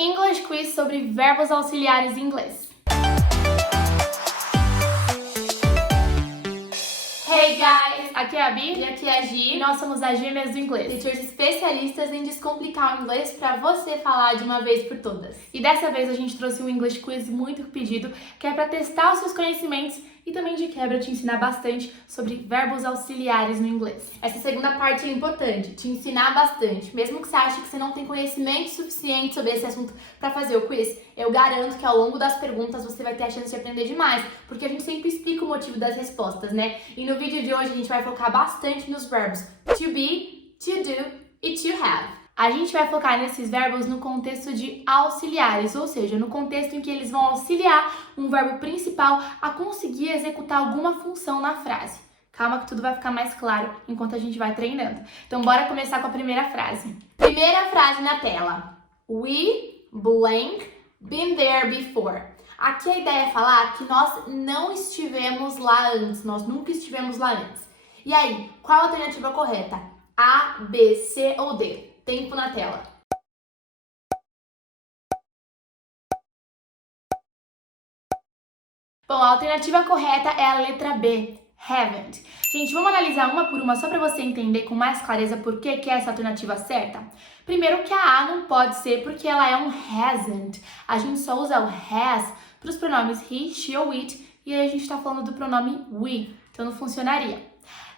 English Quiz sobre verbos auxiliares em inglês. Hey guys! Aqui é a Bi E aqui é a Gi. e nós somos as Gêmeas do Inglês. Teachers especialistas em descomplicar o inglês para você falar de uma vez por todas. E dessa vez a gente trouxe um English Quiz muito pedido, que é para testar os seus conhecimentos e também de quebra te ensinar bastante sobre verbos auxiliares no inglês. Essa segunda parte é importante, te ensinar bastante. Mesmo que você ache que você não tem conhecimento suficiente sobre esse assunto para fazer o quiz, eu garanto que ao longo das perguntas você vai ter a chance de aprender demais, porque a gente sempre explica o motivo das respostas, né? E no vídeo de hoje a gente vai focar bastante nos verbos to be, to do e to have. A gente vai focar nesses verbos no contexto de auxiliares, ou seja, no contexto em que eles vão auxiliar um verbo principal a conseguir executar alguma função na frase. Calma que tudo vai ficar mais claro enquanto a gente vai treinando. Então bora começar com a primeira frase. Primeira frase na tela. We blank been there before. Aqui a ideia é falar que nós não estivemos lá antes, nós nunca estivemos lá antes. E aí, qual a alternativa correta? A, B, C ou D? Tempo na tela. Bom, a alternativa correta é a letra B, haven't. Gente, vamos analisar uma por uma só para você entender com mais clareza por que é essa alternativa certa. Primeiro que a A não pode ser porque ela é um hasn't. A gente só usa o has para os pronomes he, she ou it e aí a gente está falando do pronome we, então não funcionaria.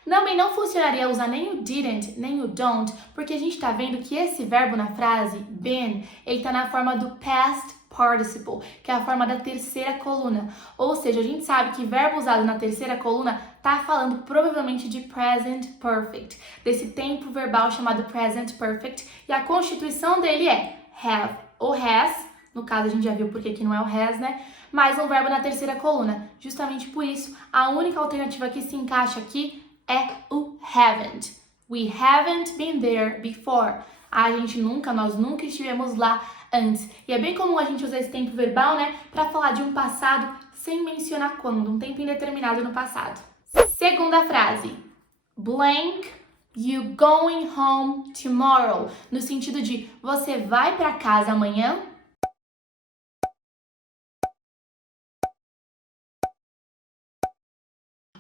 Também não funcionaria usar nem o didn't, nem o don't, porque a gente está vendo que esse verbo na frase, been, ele está na forma do past participle, que é a forma da terceira coluna. Ou seja, a gente sabe que verbo usado na terceira coluna está falando provavelmente de present perfect, desse tempo verbal chamado present perfect, e a constituição dele é have ou has, no caso a gente já viu porque que não é o has, né? Mais um verbo na terceira coluna. Justamente por isso, a única alternativa que se encaixa aqui é o haven't. We haven't been there before. Nós nunca estivemos lá antes. E é bem comum a gente usar esse tempo verbal, né, para falar de um passado sem mencionar quando, um tempo indeterminado no passado. Segunda frase. Blank, you going home tomorrow. No sentido de você vai para casa amanhã?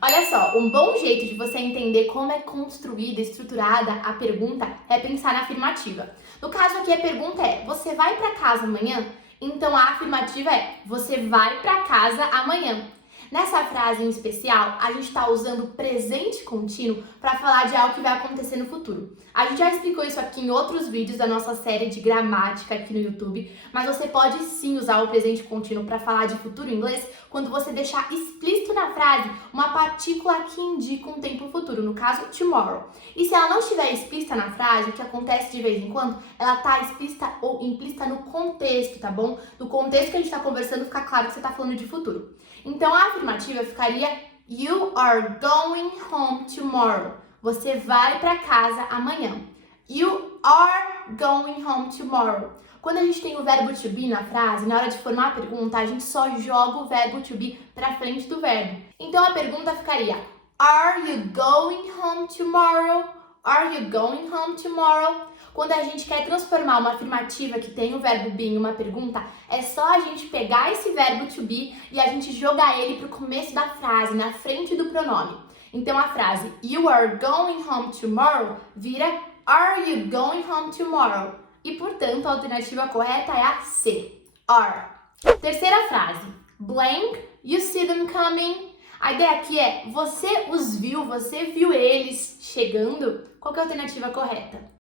Olha só, um bom jeito de você entender como é construída, estruturada a pergunta é pensar na afirmativa. No caso aqui a pergunta é, você vai para casa amanhã? Então a afirmativa é, você vai para casa amanhã. Nessa frase em especial, a gente está usando o presente contínuo para falar de algo que vai acontecer no futuro. A gente já explicou isso aqui em outros vídeos da nossa série de gramática aqui no YouTube, mas você pode sim usar o presente contínuo para falar de futuro em inglês quando você deixar explícito na frase uma partícula que indica um tempo futuro, no caso, tomorrow. E se ela não estiver explícita na frase, o que acontece de vez em quando, ela está explícita ou implícita no contexto, tá bom? No contexto que a gente está conversando, fica claro que você está falando de futuro. Então, a afirmativa ficaria You are going home tomorrow. Você vai para casa amanhã. You are going home tomorrow. Quando a gente tem o verbo to be na frase, na hora de formar a pergunta, a gente só joga o verbo to be para frente do verbo. Então, a pergunta ficaria Are you going home tomorrow? Are you going home tomorrow? Quando a gente quer transformar uma afirmativa que tem o verbo be em uma pergunta, é só a gente pegar esse verbo to be e a gente jogar ele para o começo da frase, na frente do pronome. Então a frase You are going home tomorrow vira Are you going home tomorrow? E portanto a alternativa correta é a C, are. Terceira frase, blank, you see them coming. A ideia aqui é você os viu, você viu eles chegando. Qual que é a alternativa correta?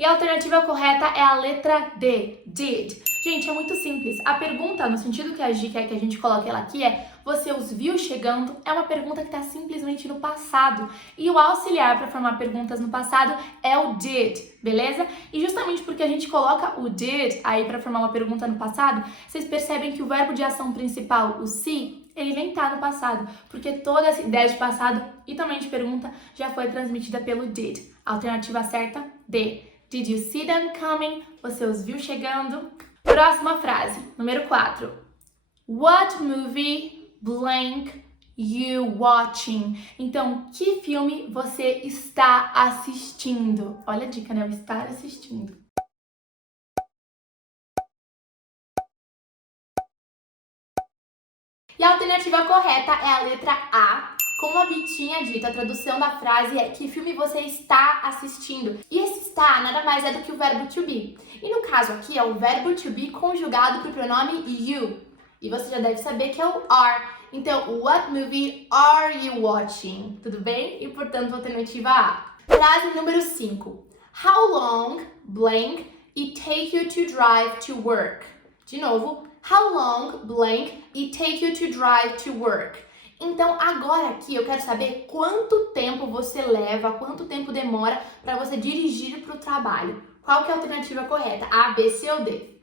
E a alternativa correta é a letra D, did. Gente, é muito simples. A pergunta, no sentido que a Gi quer que a gente coloque ela aqui, é você os viu chegando? É uma pergunta que está simplesmente no passado. E o auxiliar para formar perguntas no passado é o did, beleza? E justamente porque a gente coloca o did aí para formar uma pergunta no passado, vocês percebem que o verbo de ação principal, o see, ele nem tá no passado, porque toda essa ideia de passado e também de pergunta já foi transmitida pelo did. A alternativa certa, D. Did you see them coming? Você os viu chegando? Próxima frase, número 4. What movie blank you watching? Então, que filme você está assistindo? Olha a dica, né? O estar assistindo. E a alternativa correta é a letra A. Como a Bi tinha dito, a tradução da frase é que filme você está assistindo. E esse está nada mais é do que o verbo to be. E no caso aqui é o verbo to be conjugado para o pronome you. E você já deve saber que é o are. Então, what movie are you watching? Tudo bem? E portanto, alternativa A. Frase número 5. How long, blank, it take you to drive to work? De novo, how long, blank, it take you to drive to work? Então, agora aqui eu quero saber quanto tempo você leva, quanto tempo demora para você dirigir para o trabalho. Qual que é a alternativa correta? A, B, C ou D?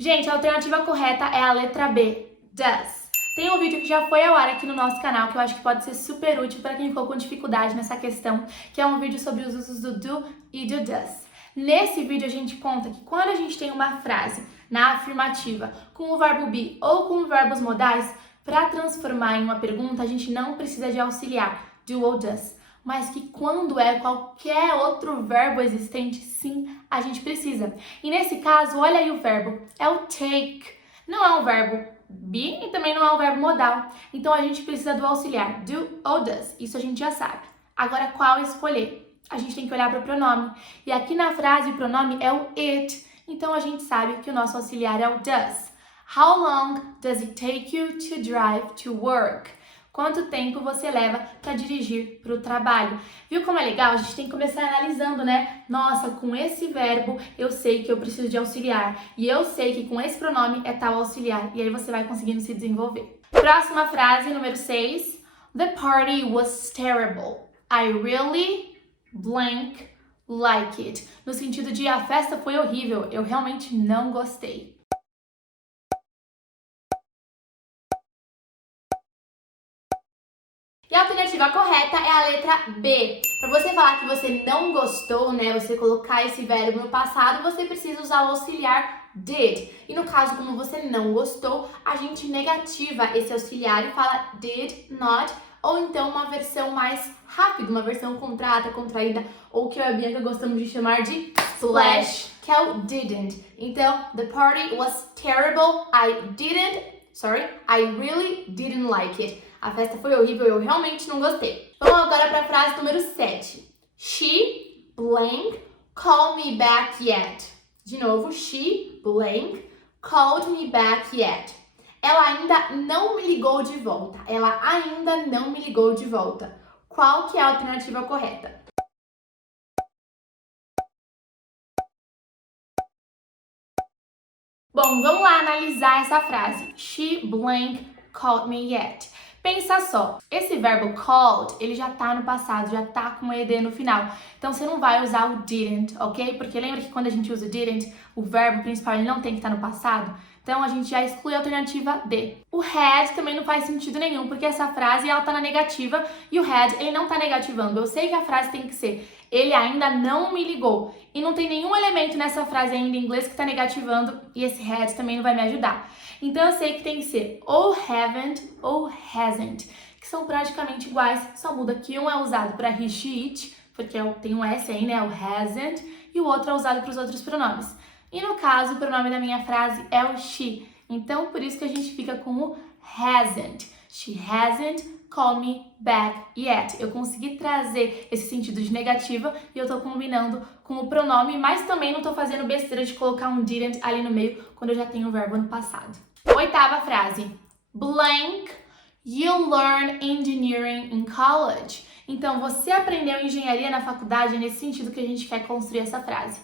Gente, a alternativa correta é a letra B, does. Tem um vídeo que já foi ao ar aqui no nosso canal que eu acho que pode ser super útil para quem ficou com dificuldade nessa questão, que é um vídeo sobre os usos do do e do does. Nesse vídeo a gente conta que quando a gente tem uma frase na afirmativa com o verbo be ou com verbos modais, para transformar em uma pergunta a gente não precisa de auxiliar, do ou does. Mas que quando é qualquer outro verbo existente, sim, a gente precisa. E nesse caso, olha aí o verbo, é o take. Não é um verbo be e também não é um verbo modal. Então a gente precisa do auxiliar, do ou does. Isso a gente já sabe. Agora, qual escolher? A gente tem que olhar para o pronome. E aqui na frase o pronome é o it. Então a gente sabe que o nosso auxiliar é o does. How long does it take you to drive to work? Quanto tempo você leva para dirigir para o trabalho? Viu como é legal? A gente tem que começar analisando, né? Nossa, com esse verbo eu sei que eu preciso de auxiliar. E eu sei que com esse pronome é tal auxiliar. E aí você vai conseguindo se desenvolver. Próxima frase, número 6. The party was terrible. I really blank like it. No sentido de a festa foi horrível. Eu realmente não gostei. E a alternativa correta é a letra B. Para você falar que você não gostou, né, você colocar esse verbo no passado, você precisa usar o auxiliar did. E no caso, como você não gostou, a gente negativa esse auxiliar e fala did not, ou então uma versão mais rápida, uma versão contraída, ou que eu e a Bianca gostamos de chamar de slash, que é o didn't. Então, the party was terrible, I really didn't like it. A festa foi horrível, eu realmente não gostei. Vamos agora para a frase número 7. She, blank, called me back yet. De novo, she, blank, called me back yet. Ela ainda não me ligou de volta. Ela ainda não me ligou de volta. Qual que é a alternativa correta? Bom, vamos lá analisar essa frase. She, blank, called me yet. Pensa só, esse verbo called, ele já tá no passado, já tá com ed no final. Então você não vai usar o didn't, ok? Porque lembra que quando a gente usa o didn't, o verbo principal ele não tem que estar no passado? Então a gente já exclui a alternativa D. O had também não faz sentido nenhum, porque essa frase ela tá na negativa e o had ele não tá negativando. Eu sei que a frase tem que ser ele ainda não me ligou. E não tem nenhum elemento nessa frase ainda em inglês que tá negativando e esse had também não vai me ajudar. Então eu sei que tem que ser ou haven't ou hasn't, que são praticamente iguais, só muda que um é usado para he, she, it, porque tem um S aí, né, o hasn't, e o outro é usado para os outros pronomes. E no caso, o pronome da minha frase é o she, então por isso que a gente fica com o hasn't. She hasn't called me back yet. Eu consegui trazer esse sentido de negativa e eu tô combinando com o pronome, mas também não tô fazendo besteira de colocar um didn't ali no meio quando eu já tenho o verbo no passado. 8ª frase. Blank, you learn engineering in college. Então, você aprendeu engenharia na faculdade, é nesse sentido que a gente quer construir essa frase.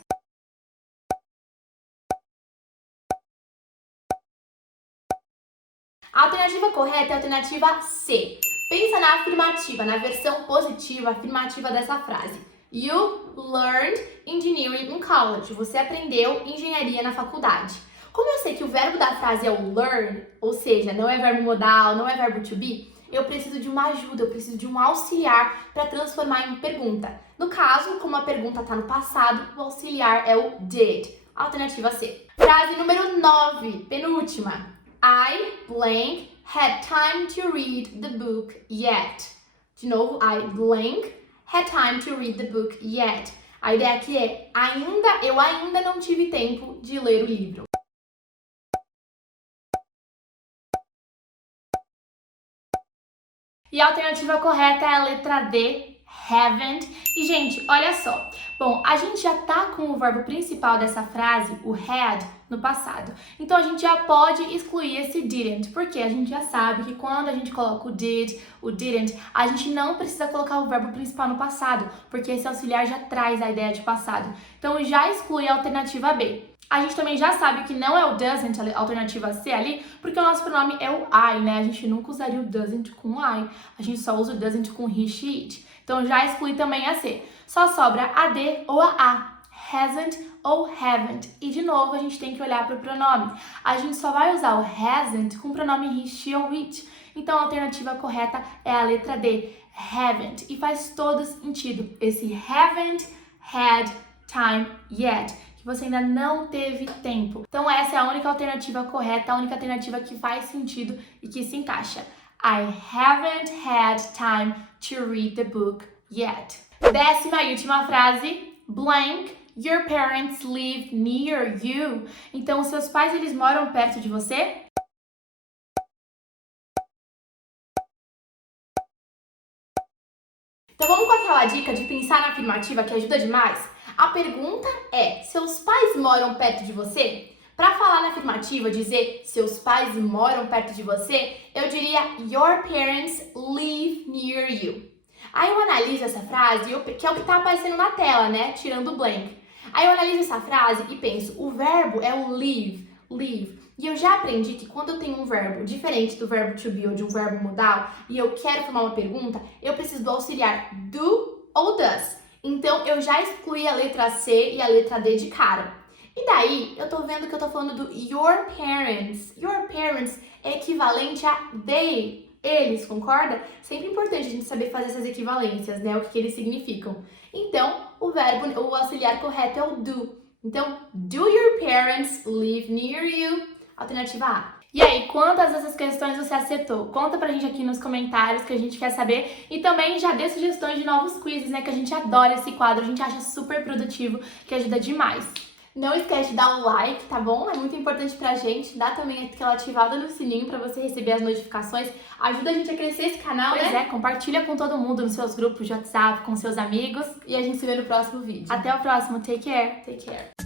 A alternativa correta é a alternativa C. Pensa na afirmativa, na versão positiva, afirmativa dessa frase. You learned engineering in college. Você aprendeu engenharia na faculdade. Como eu sei que o verbo da frase é o learn, ou seja, não é verbo modal, não é verbo to be, eu preciso de uma ajuda, eu preciso de um auxiliar para transformar em pergunta. No caso, como a pergunta está no passado, o auxiliar é o did. Alternativa C. Frase número 9, penúltima. I blank had time to read the book yet. De novo, I blank had time to read the book yet. A ideia aqui é eu ainda não tive tempo de ler o livro. E a alternativa correta é a letra D, haven't. E, gente, olha só. Bom, a gente já tá com o verbo principal dessa frase, o had, no passado. Então, a gente já pode excluir esse didn't, porque a gente já sabe que quando a gente coloca o did, o didn't, a gente não precisa colocar o verbo principal no passado, porque esse auxiliar já traz a ideia de passado. Então, já exclui a alternativa B. A gente também já sabe que não é o doesn't, a alternativa C ali, porque o nosso pronome é o I, né? A gente nunca usaria o doesn't com I, a gente só usa o doesn't com he, she, it. Então já exclui também a C. Só sobra a D ou a A, hasn't ou haven't. E de novo a gente tem que olhar para o pronome. A gente só vai usar o hasn't com o pronome he, she ou it. Então a alternativa correta é a letra D, haven't. E faz todo sentido esse haven't had time yet. Você ainda não teve tempo. Então essa é a única alternativa correta, a única alternativa que faz sentido e que se encaixa. I haven't had time to read the book yet. 10ª e última frase, blank, your parents live near you. Então seus pais, eles moram perto de você? Então vamos com aquela dica de pensar na afirmativa que ajuda demais? A pergunta é, seus pais moram perto de você? Para falar na afirmativa, dizer seus pais moram perto de você, eu diria your parents live near you. Aí eu analiso essa frase, que é o que está aparecendo na tela, né? Tirando o blank. Aí eu analiso essa frase e penso, o verbo é o live. E eu já aprendi que quando eu tenho um verbo diferente do verbo to be ou de um verbo modal e eu quero formar uma pergunta, eu preciso do auxiliar do ou does. Então, eu já excluí a letra C e a letra D de cara. E daí, eu tô vendo que eu tô falando do your parents. Your parents é equivalente a they, eles, concorda? Sempre importante a gente saber fazer essas equivalências, né? O que eles significam. Então, o auxiliar correto é o do. Então, do your parents live near you? Alternativa A. E aí, quantas dessas questões você acertou? Conta pra gente aqui nos comentários que a gente quer saber. E também já dê sugestões de novos quizzes, né? Que a gente adora esse quadro, a gente acha super produtivo, que ajuda demais. Não esquece de dar um like, tá bom? É muito importante pra gente. Dá também aquela ativada no sininho pra você receber as notificações. Ajuda a gente a crescer esse canal, Pois né? é, compartilha com todo mundo nos seus grupos de WhatsApp, com seus amigos. E a gente se vê no próximo vídeo. Até o próximo. Take care. Take care.